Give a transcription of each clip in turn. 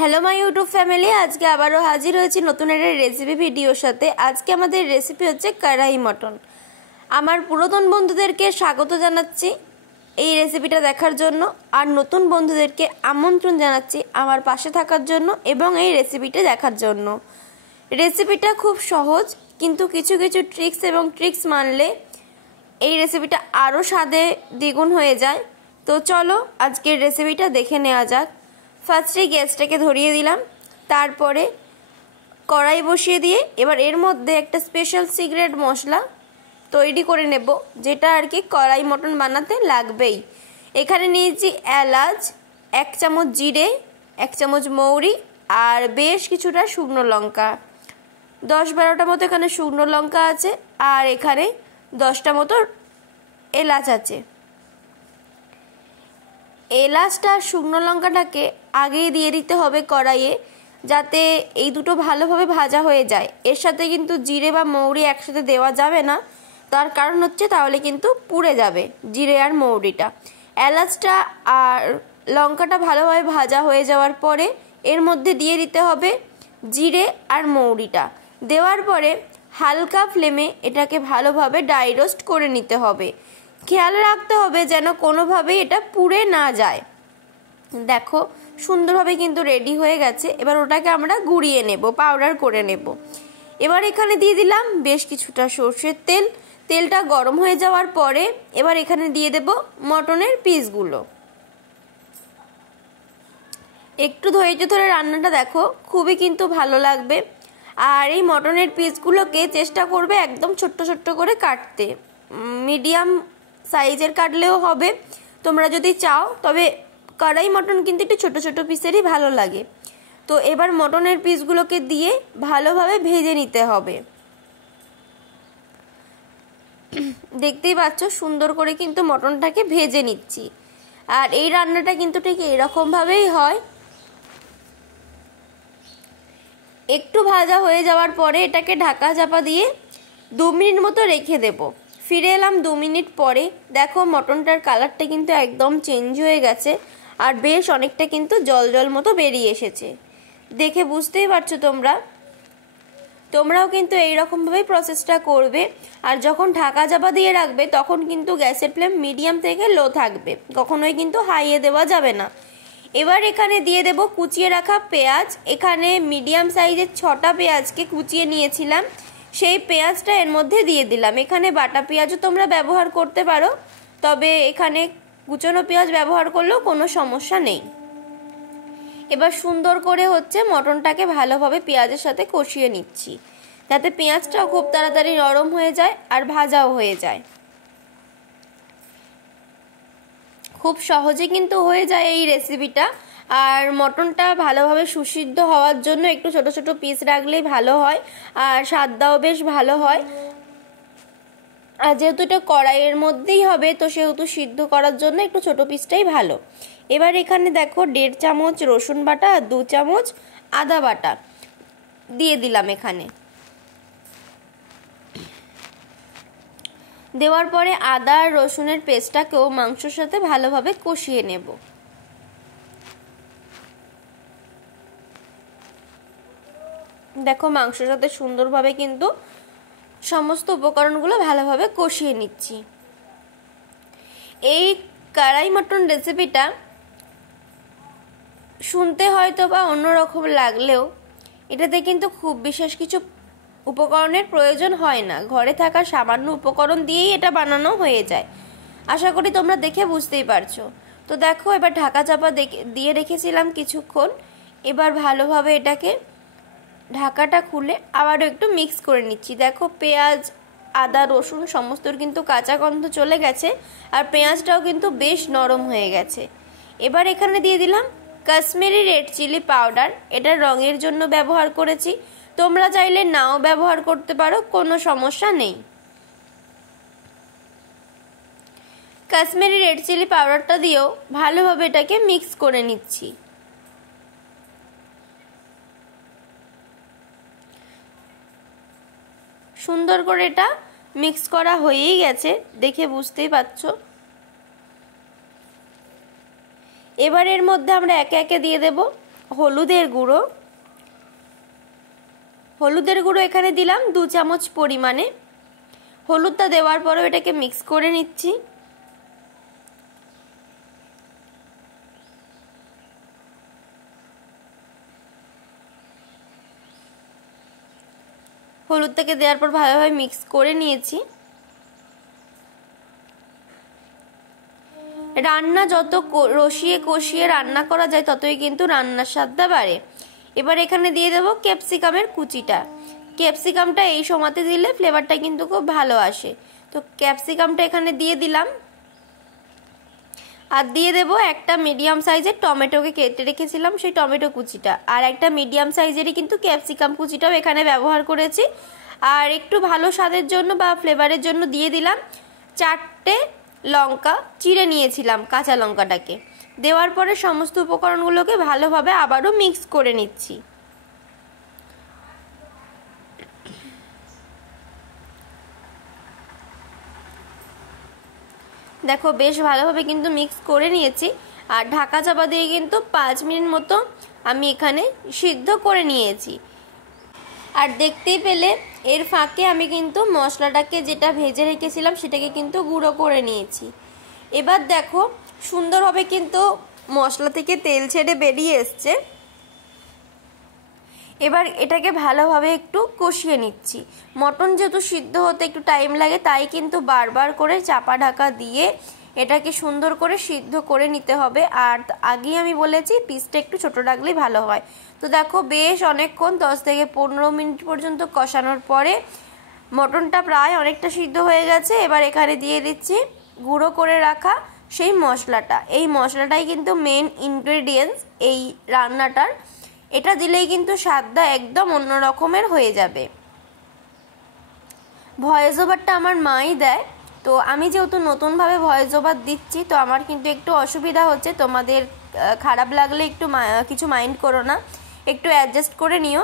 Hello my YouTube family, আজকে আবারও হাজির হয়েছি নতুন একটা রেসিপি ভিডিওর সাথে। আজকে আমাদের রেসিপি হচ্ছে কড়াই মটন। আমার পুরাতন বন্ধুদেরকে স্বাগত জানাচ্ছি এই রেসিপিটা দেখার জন্য, আর নতুন বন্ধুদেরকে আমন্ত্রণ জানাচ্ছি আমার পাশে থাকার জন্য এবং এই রেসিপিটা দেখার জন্য। রেসিপিটা খুব সহজ, কিন্তু কিছু কিছু ট্রিক্স মানলে এই রেসিপিটা আরও স্বাদে দ্বিগুণ হয়ে যায়। তো চলো আজকের রেসিপিটা দেখে নেওয়া যাক। ফার্স্টে গ্যাসটাকে ধরিয়ে দিলাম, তারপরে কড়াই বসিয়ে দিয়ে এবার এর মধ্যে একটা স্পেশাল সিক্রেট মশলা তৈরি করে নেব, যেটা আর কি কড়াই মটন বানাতে লাগবেই। এখানে নিয়েছি এলাচ, 1 চামচ জিরে, 1 চামচ মৌরি আর বেশ কিছুটা শুকনো লঙ্কা। 10-12টা মতো এখানে শুকনো লঙ্কা আছে, আর এখানে 10টা মতো এলাচ আছে। এলাচটা শুকনো লঙ্কাটাকে আগেই দিয়ে দিতে হবে কড়াইয়ে, যাতে এই দুটো ভালোভাবে ভাজা হয়ে যায়। এর সাথে কিন্তু জিরে বা মৌরি একসাথে দেওয়া যাবে না, তার কারণ হচ্ছে তাহলে কিন্তু পুড়ে যাবে জিরে আর মৌরিটা। এলাচটা আর লঙ্কাটা ভালোভাবে ভাজা হয়ে যাওয়ার পরে এর মধ্যে দিয়ে দিতে হবে জিরে আর মৌরিটা। দেওয়ার পরে হালকা ফ্লেমে এটাকে ভালোভাবে ড্রাই রোস্ট করে নিতে হবে। খেয়াল রাখতে হবে যেন কোনোভাবেই এটা পুড়ে না যায়। দেখো সুন্দরভাবে কিন্তু রেডি হয়ে গেছে। এবার ওটাকে আমরা গুঁড়িয়ে নেব, পাউডার করে নেব। এবার এখানে দিয়ে দিলাম বেশ কিছুটা সর্ষের তেল। তেলটা গরম হয়ে যাওয়ার পরে এবার এখানে দিয়ে দেব মটনের পিসগুলো। একটু ধৈর্য ধরে রান্নাটা দেখো, খুবই কিন্তু ভালো লাগবে। আর এই মটনের পিসগুলোকে চেষ্টা করবে একদম ছোট্ট ছোট্ট করে কাটতে, মিডিয়াম সাইজের কাটলেও হবে তোমরা যদি চাও। তবে কড়াই মটন কিন্তু একটু ছোট ছোট পিসেরই ভালো লাগে। তো এবার মটনের পিসগুলোকে দিয়ে ভালোভাবে ভেজে নিতে হবে। দেখতেই পাচ্ছ সুন্দর করে কিন্তু মটনটাকে ভেজে নিচ্ছি। আর এই রান্নাটা কিন্তু ঠিক এরকম ভাবেই হয়। একটু ভাজা হয়ে যাওয়ার পরে এটাকে ঢাকা চাপা দিয়ে 2 মিনিট মতো রেখে দেব। ফিরে এলাম 2 মিনিট পরে। দেখো মটনটার কালারটা কিন্তু একদম চেঞ্জ হয়ে গেছে, আর বেশ অনেকটা কিন্তু জল জল মতো বেরিয়ে এসেছে। দেখে বুঝতেই পারছো তোমরাও কিন্তু এইরকমভাবেই প্রসেসটা করবে। আর যখন ঢাকা চাপা দিয়ে রাখবে তখন কিন্তু গ্যাসের ফ্লেম মিডিয়াম থেকে লো থাকবে, কখনোই কিন্তু হাইয়ে দেওয়া যাবে না। এবার এখানে দিয়ে দেব কুচিয়ে রাখা পেঁয়াজ। এখানে মিডিয়াম সাইজের 6টা পেঁয়াজকে কুচিয়ে নিয়েছিলাম, সেই পেঁয়াজটা এর মধ্যে দিয়ে দিলাম। এখানে বাটা পেঁয়াজও তোমরা ব্যবহার করতে পারো, তবে এখানে কুচনো পেঁয়াজ ব্যবহার করলেও কোনো সমস্যা নেই। এবার সুন্দর করে মটনটাকে ভালোভাবে পেঁয়াজের সাথে কষিয়ে নিচ্ছি, যাতে পেঁয়াজটাও খুব তাড়াতাড়ি নরম হয়ে যায় আর ভাজাও হয়ে যায়। খুব সহজে কিন্তু হয়ে যায় এই রেসিপিটা। আর মটনটা ভালোভাবে সুসিদ্ধ হওয়ার জন্য একটু ছোট ছোট পিস রাখলেই ভালো হয়, আর স্বাদটাও বেশ ভালো হয়। আর যেহেতু এটা কড়াইয়ের মধ্যেই হবে, তো সেহেতু সিদ্ধ করার জন্য একটু ছোট পিসটাই ভালো। এবার এখানে দেখো 1.5 চামচ রসুন বাটা আর 2 চামচ আদা বাটা দিয়ে দিলাম। এখানে দেওয়ার পরে আদা আর রসুনের পেস্টটাকেও মাংসের সাথে ভালোভাবে কষিয়ে নেব। দেখো মাংসের সাথে সুন্দরভাবে কিন্তু সমস্ত উপকরণগুলো ভালোভাবে কষিয়ে নিচ্ছি। এই কড়াই মটন রেসিপিটা শুনতে হয়তো বা অন্যরকম লাগলেও এটাতে কিন্তু খুব বিশেষ কিছু উপকরণের প্রয়োজন হয় না। ঘরে থাকা সামান্য উপকরণ দিয়েই এটা বানানো হয়ে যায়। আশা করি তোমরা দেখে বুঝতেই পারছো। তো দেখো এবার ঢাকা চাপা দিয়ে রেখেছিলাম কিছুক্ষণ। এবার ভালোভাবে এটাকে ঢাকাটা খুলে আবারও একটু মিক্স করে নিচ্ছি। দেখো পেঁয়াজ, আদা, রসুন সমস্তর কিন্তু কাঁচা গন্ধ চলে গেছে, আর পেঁয়াজটাও কিন্তু বেশ নরম হয়ে গেছে। এবার এখানে দিয়ে দিলাম কাশ্মীরি রেড চিলি পাউডার। এটা রঙের জন্য ব্যবহার করেছি, তোমরা চাইলে নাও ব্যবহার করতে পারো, কোনো সমস্যা নেই। কাশ্মীরি রেড চিলি পাউডারটা দিয়েও ভালোভাবে এটাকে মিক্স করে নিচ্ছি। সুন্দর করে এটা মিক্স করা হয়েই গেছে, দেখে বুঝতেই পারছো। এবার এর মধ্যে আমরা একে একে দিয়ে দেব হলুদের গুঁড়ো এখানে দিলাম 2 চামচ পরিমাণে। হলুদটা দেওয়ার পরে এটাকে মিক্স করে নিচ্ছি। হলুদটাকে দেওয়ার পর ভালোভাবে মিক্স করে নিয়েছি। রান্না যত রসিয়ে কষিয়ে রান্না করা যায় ততই কিন্তু রান্নার স্বাদটা বাড়ে। এবার এখানে দিয়ে দেবো ক্যাপসিকামের কুচিটা। ক্যাপসিকামটা এই সময়তে দিলে ফ্লেভারটা কিন্তু খুব ভালো আসে। তো ক্যাপসিকামটা এখানে দিয়ে দিলাম। আর দিয়ে দেবো একটা মিডিয়াম সাইজের টমেটোকে কেটে রেখেছিলাম, সেই টমেটো কুচিটা। আর একটা মিডিয়াম সাইজেরই কিন্তু ক্যাপসিকাম কুচিটাও এখানে ব্যবহার করেছি। আর একটু ভালো স্বাদের জন্য বা ফ্লেভারের জন্য দিয়ে দিলাম 4টে লঙ্কা চিড়ে নিয়েছিলাম, কাঁচা লঙ্কাটাকে। দেওয়ার পরে সমস্ত উপকরণগুলোকে ভালোভাবে আবারও মিক্স করে নিচ্ছি। দেখো বেশ ভালোভাবে কিন্তু মিক্স করে নিয়েছি। আর ঢাকা চাপা দিয়ে কিন্তু 5 মিনিট মতো আমি এখানে সিদ্ধ করে নিয়েছি। আর দেখতেই পেলে এর ফাঁকে আমি কিন্তু মশলাটাকে যেটা ভেজে রেখেছিলাম সেটাকে কিন্তু গুঁড়ো করে নিয়েছি। এবার দেখো সুন্দরভাবে কিন্তু মশলা থেকে তেল ছেড়ে বেরিয়ে এসছে। এবার এটাকে ভালোভাবে একটু কষিয়ে নিচ্ছি। মটন যেহেতু সিদ্ধ হতে একটু টাইম লাগে, তাই কিন্তু বারবার করে চাপা ঢাকা দিয়ে এটাকে সুন্দর করে সিদ্ধ করে নিতে হবে। আর আগেই আমি বলেছি পিসটা একটু ছোট রাখলেই ভালো হয়। তো দেখো বেশ অনেকক্ষণ 10 থেকে 15 মিনিট পর্যন্ত কষানোর পরে মটনটা প্রায় অনেকটা সিদ্ধ হয়ে গেছে। এবার এখানে দিয়ে দিচ্ছি গুঁড়ো করে রাখা সেই মশলাটা। এই মশলাটাই কিন্তু মেন ইনগ্রেডিয়েন্টস এই রান্নাটার। এটা দিলেই কিন্তু স্বাদটা একদম অন্য রকমের হয়ে যাবে। ভয়েস ওভারটা আমার মাই দেয়, তো আমি যেহেতু নতুনভাবে ভয়েস ওভার দিচ্ছি তো আমার কিন্তু একটু অসুবিধা হচ্ছে। তোমাদের খারাপ লাগলে একটু কিছু মাইন্ড করো না, একটু অ্যাডজাস্ট করে নিও।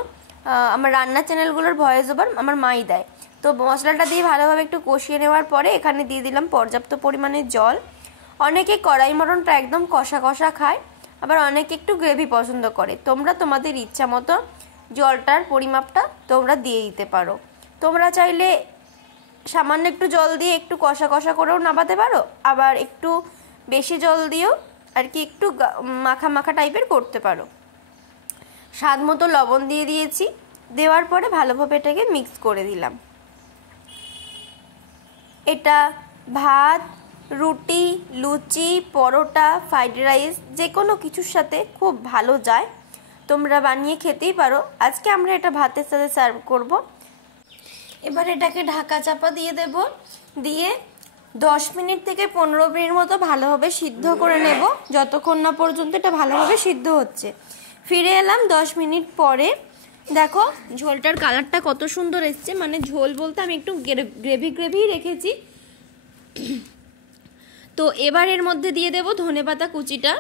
আমার রান্নার চ্যানেলগুলোর ভয়েস ওভার আমার মাই দেয়। তো মশলাটা দিয়ে ভালোভাবে একটু কষিয়ে নেওয়ার পরে এখানে দিয়ে দিলাম পর্যাপ্ত পরিমাণে জল। অনেকে কড়াই মটনটা একদম কষা কষা খায়, আবার অনেকে একটু গ্রেভি পছন্দ করে। তোমরা তোমাদের ইচ্ছা মতো জলটার পরিমাপটা তোমরা দিয়ে দিতে পারো। তোমরা চাইলে সামান্য একটু জল দিয়ে একটু কষা কষা করেও নামাতে পারো, আবার একটু বেশি জল দিয়েও আর কি একটু মাখা মাখা টাইপের করতে পারো। স্বাদ মতো লবণ দিয়ে দিয়েছি। দেওয়ার পরে ভালোভাবে এটাকে মিক্স করে দিলাম। এটা ভাত, রুটি, লুচি, পরোটা, ফ্রাইড রাইস যে কোনো কিছুর সাথে খুব ভালো যায়। তোমরা বানিয়ে খেতেই পারো। আজকে আমরা এটা ভাতের সাথে সার্ভ করব। এবার এটাকে ঢাকা চাপা দিয়ে দেব। দিয়ে 10 মিনিট থেকে 15 মিনিট মতো ভালোভাবে সিদ্ধ করে নেব, যতক্ষণ না পর্যন্ত এটা ভালোভাবে সিদ্ধ হচ্ছে। ফিরে এলাম 10 মিনিট পরে। দেখো ঝোলটার কালারটা কত সুন্দর এসছে। মানে ঝোল বলতে আমি একটু গ্রেভি রেখেছি। তো এবার এর মধ্যে দিয়ে দেব ধনেপাতা কুচিটা।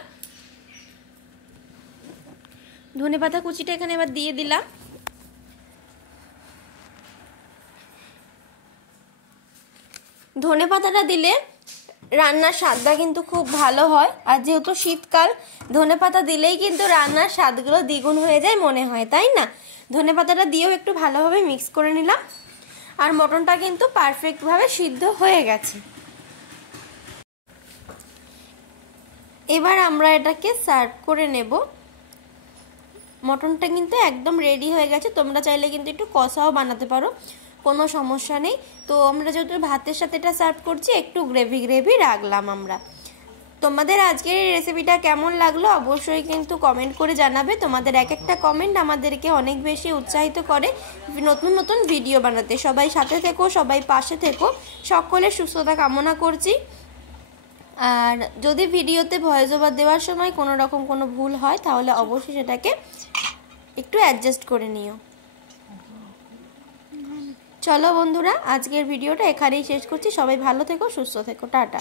ধনেপাতা কুচিটা এখানে এবার দিয়ে দিলাম। ধনেপাতাটা দিলে রান্নার স্বাদটা কিন্তু খুব ভালো হয়। আর যেহেতু শীতকাল, ধনেপাতা দিলেই কিন্তু রান্নার স্বাদগুলো দ্বিগুণ হয়ে যায় মনে হয়, তাই না? ধনেপাতাটা দিয়েও একটু ভালোভাবে মিক্স করে নিলাম। আর মটনটা কিন্তু পারফেক্টভাবে সিদ্ধ হয়ে গেছে। এবার আমরা এটাকে সার্ভ করে নেব। মটনটা কিন্তু একদম রেডি হয়ে গেছে। তোমরা চাইলে কিন্তু একটু কষাও বানাতে পারো, কোনো সমস্যা নেই। তো আমরা যেহেতু ভাতের সাথে এটা সার্ভ করছি, একটু গ্রেভি রাখলাম আমরা। তোমাদের আজকের এই রেসিপিটা কেমন লাগলো অবশ্যই কিন্তু কমেন্ট করে জানাবে। তোমাদের এক একটা কমেন্ট আমাদেরকে অনেক বেশি উৎসাহিত করে নতুন নতুন ভিডিও বানাতে। সবাই সাথে থেকো, সবাই পাশে থেকো। সকলের সুস্থতা কামনা করছি। আর যদি ভিডিওতে ভয়েস ওভার দেওয়ার সময় কোনো রকম কোনো ভুল হয় তাহলে অবশ্যই সেটাকে একটু অ্যাডজাস্ট করে নিও। চলো বন্ধুরা, আজকের ভিডিওটা এখানেই শেষ করছি। সবাই ভালো থেকো, সুস্থ থেকো, টাটা।